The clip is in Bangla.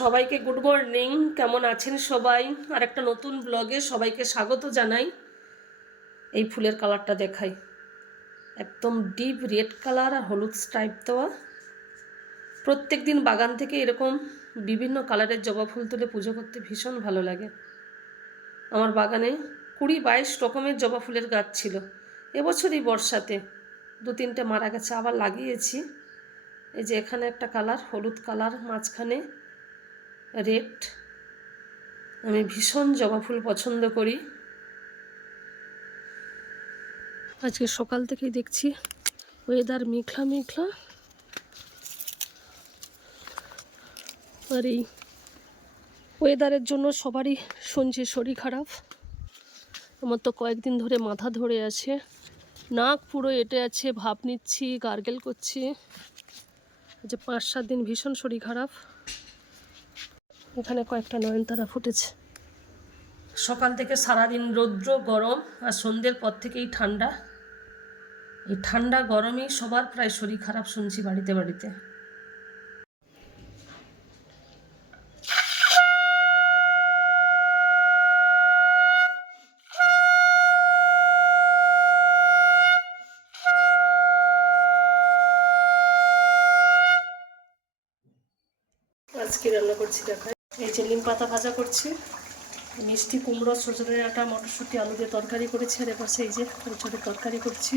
সবাইকে গুড মর্নিং। কেমন আছেন সবাই? আর একটা নতুন ব্লগে সবাইকে স্বাগত জানাই। এই ফুলের কালারটা দেখাই, একদম ডিপ রেড কালার আর হলুদ স্ট্রাইপ দেওয়া। প্রত্যেক দিন বাগান থেকে এরকম বিভিন্ন কালারের জবা ফুল তুলে পুজো করতে ভীষণ ভালো লাগে। আমার বাগানে 20-22 রকমের জবা ফুলের গাছ ছিল। এবছরই বর্ষাতে 2-3টে মারা গেছে, আবার লাগিয়েছি। এই যে এখানে একটা কালার হলুদ কালার, মাঝখানে রেড। আমি ভীষণ জবা ফুল পছন্দ করি। আজকে সকাল থেকেই দেখছি ওয়েদার মেঘলা মেঘলা, আর এই ওয়েদারের জন্য সবারই শুনছি শরীর খারাপ। আমার তো কয়েকদিন ধরে মাথা ধরে আছে, নাক পুরো এঁটে আছে, ভাপ নিচ্ছি, গার্গেল করছি। যে 5-7 দিন ভীষণ শরীর খারাপ। এখানে কয়েকটা নয়নতারা ফুটেছে। সকাল থেকে সারাদিন রৌদ্র গরম, আর সন্ধ্যের পর থেকেই ঠান্ডা। এই ঠান্ডা গরমেই সবার প্রায় শরীর খারাপ শুনছি বাড়িতে বাড়িতে। আজকে রান্না করছি দেখায়, এই যে নিম পাতা ভাজা করছি, মিষ্টি কুমড়ো, সজনে ডাঁটা, মটরশুঁটি, আলু দিয়ে তরকারি করেছি, আর এপাশে এই যে ছোটো তরকারি করছি।